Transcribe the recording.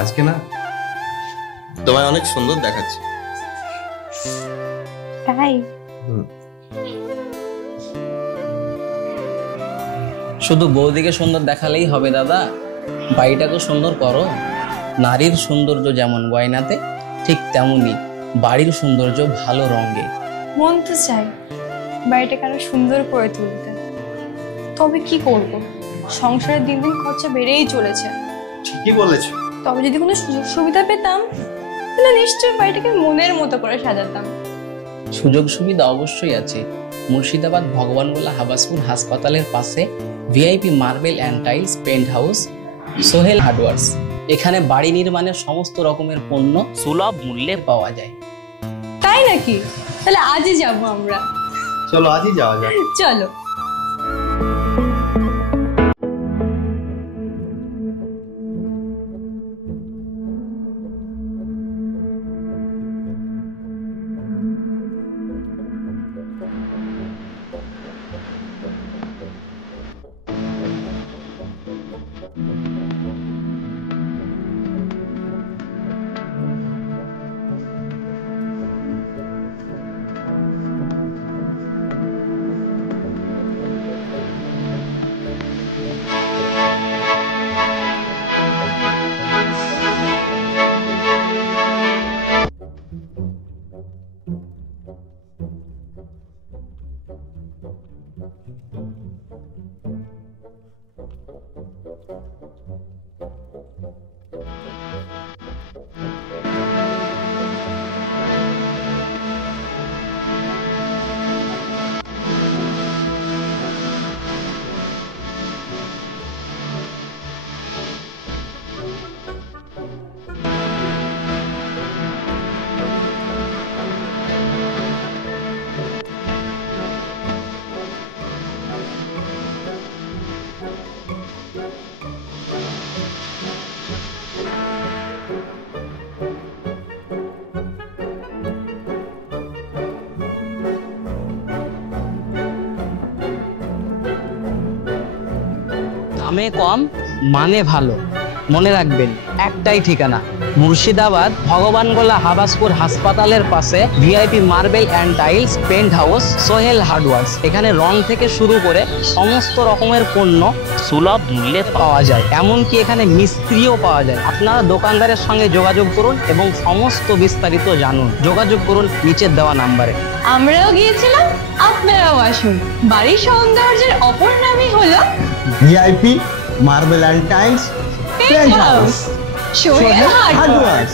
আজকে না তোমায় অনেক সুন্দর দেখাচ্ছে। তাই? শুধু বৌদিকে সুন্দর দেখালেই হবে দাদা, বাড়িটাকে সুন্দর করো। নারীর সৌন্দর্য যেমন গয়নাতে, ঠিক তেমনি বাড়ির সৌন্দর্য ভালো রঙে। মন তো চাই বাড়িটাকে আরো সুন্দর করে তুলতে, তবে কি করব, সংসারের দিন দিন খরচা বেড়েই চলেছে। ঠিকই বলেছো। তবে যদি কোনো সুযোগ সুবিধা পেতাম তাহলে নিশ্চয়ই বাড়িটাকে মনের মতো করে সাজাতাম। সুযোগ সুবিধা অবশ্যই আছে। মুর্শিদাবাদ ভগবানগোলা হাবাসপুর হাসপাতালের পাশে VIP marble and tiles paint house, Sohel hardwares. এখানে বাড়ি নির্মাণের সমস্ত রকমের পণ্য সুলভ মূল্যে পাওয়া যায়। তাই নাকি? তাহলে আজই যাবো আমরা। চলো আজই যাওয়া যাক। চলো। দামে কম মানে ভালো, মনে রাখবেন একটাই ঠিকানা, মুর্শিদাবাদ ভগবানগোলা হাবাসপুর হাসপাতালের পাশে VIP marble and tiles paint house, Sohel hardwares. এখানে রং থেকে শুরু করে সমস্ত রকমের পণ্য সুলভ মূল্যে পাওয়া যায়, এমনকি এখানে মিস্ত্রিও পাওয়া যায়। আপনারা দোকানদারের সঙ্গে যোগাযোগ করুন এবং সমস্ত বিস্তারিত জানুন। যোগাযোগ করুন নিচের দেওয়া নাম্বারে। আমরাও গিয়েছিলাম, আপনারাও আসুন। বাড়ির সৌন্দর্যের অপর নামই হলো VIP marble and tiles paint house, Sohel hardwares.